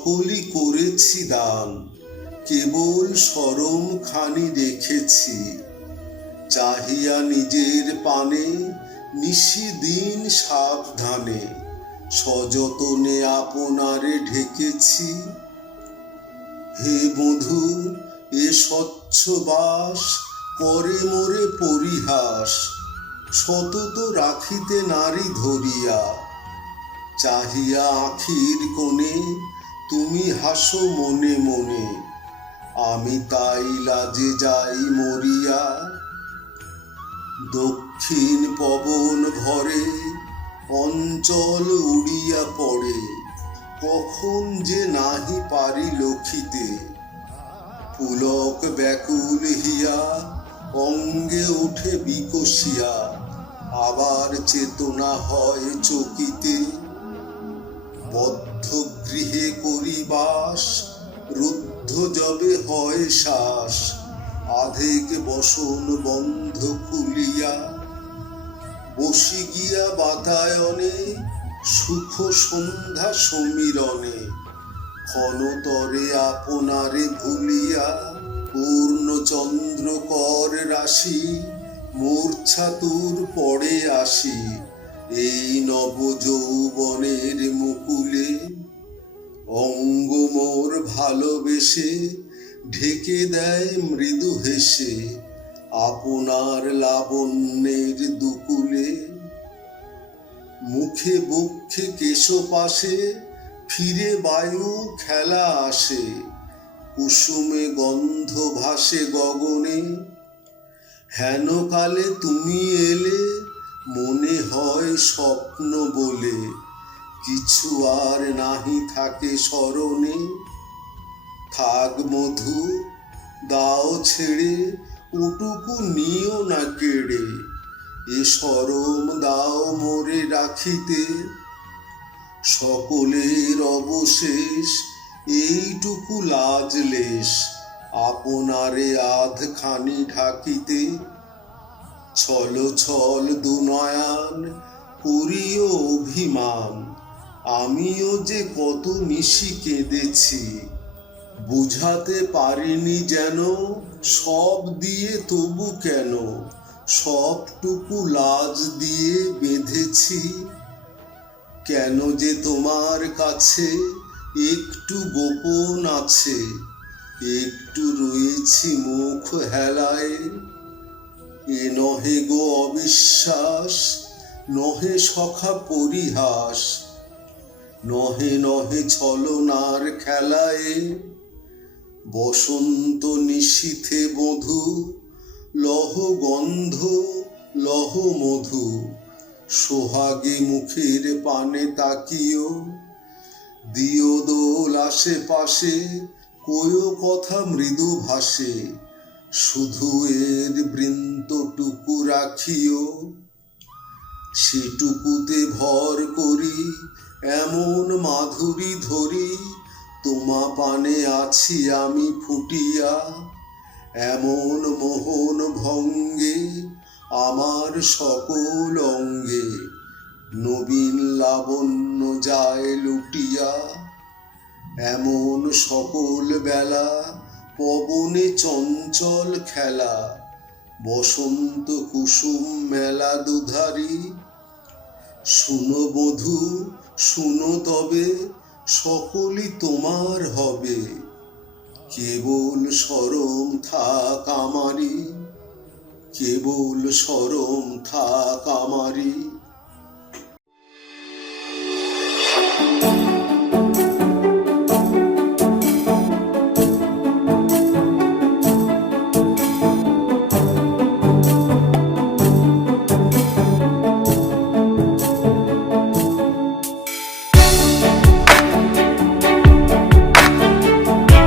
সকলই করেছি দান, কেবল শরম খানি রেখেছি। চাহিয়া নিজের পানে নিশিদিন সাবধানে, সযতনে আপনারে ঢেকেছি। হে বধূ, এ স্বচ্ছ বাস করে মোরে পরিহাস, সতত রাখিতে নারী ধরিয়া। চাহিয়া আখির কোণে তুমি হাসো মনে মনে, আমি তাই লাজে যাই মরিয়া। দক্ষিণ পবন ভরে অঞ্চল উড়িয়া পড়ে, কখন যে নাহি পারি লক্ষিতে। পুলক ব্যাকুল হিয়া অঙ্গে ওঠে বিকশিয়া, আবার চেতনা হয় চকিতে। বদ্ধ গৃহে করি বাস, রুদ্ধ যবে হয় শ্বাস, আধেক বসন বন্ধ খুলিয়া। বসি গিয়া বাতায়নে সুখ সন্ধ্যা সমীরণে, ক্ষণতরে আপনারে ভুলিয়া। পূর্ণচন্দ্র কর রাশি মূর্ছাতুর পড়ে আসি, এই নব যৌবনের মুকুলে। অঙ্গ মোর ভালোবেসে ঢেকে দেয় মৃদু হেসে, আপনার লাবণ্যের দুকুলে। মুখে বক্ষে কেশপাশে ফিরে বায়ু খেলা আসে, কুসুমে গন্ধ ভাসে গগনে। হেন কালে তুমি এলে মনে হয় স্বপ্ন বলে, কিছু আর নাহি থাকে স্মরণে। থাক মধু, দাও ছেড়ে, ওটুকু নিও না কেড়ে, এ শরম দাও মোরে রাখিতে। সকলের অবশেষ এইটুকু লাজলেশ, আপনারে আধখানি ঢাকিতে। ছল ছল দুনয়ন করিও অভিমান, আমিও যে কত নিশি কেঁদেছি। বুঝাতে পারিনি যেন সব দিয়ে, তবু কেন সবটুকু লাজ দিয়ে বেঁধেছি। কেন যে তোমার কাছে একটু গোপন আছে, একটু রয়েছি মুখ হেলায়। এ নহে গো অবিশ্বাস, নহে সখা পরিহাস, নহে নহে ছলনার খেলায়। বসন্ত নিশীথে বধূ, লহ গন্ধ লহ মধু, সোহাগে মুখের পানে তাকিও। দিও দোল আশেপাশে, কোয়ো কথা মৃদু ভাসে, শুধু এর বৃন্তটুকু রাখিও। সেটুকুতে ভর করি এমন মাধুরী ধরি, তোমা পানে আছি আমি ফুটিয়া। এমন মোহন ভঙ্গে আমার সকল অঙ্গে, নবীন লাবণ্য যায় লুটিয়া। এমন সকল বেলা পবনে চঞ্চল খেলা, বসন্ত কুসুম মেলা দুধারি। শুনো বধূ, শুনো তবে, সকলই তোমার হবে, কেবল শরম থাক আমারি, কেবল শরম থাক আমারি।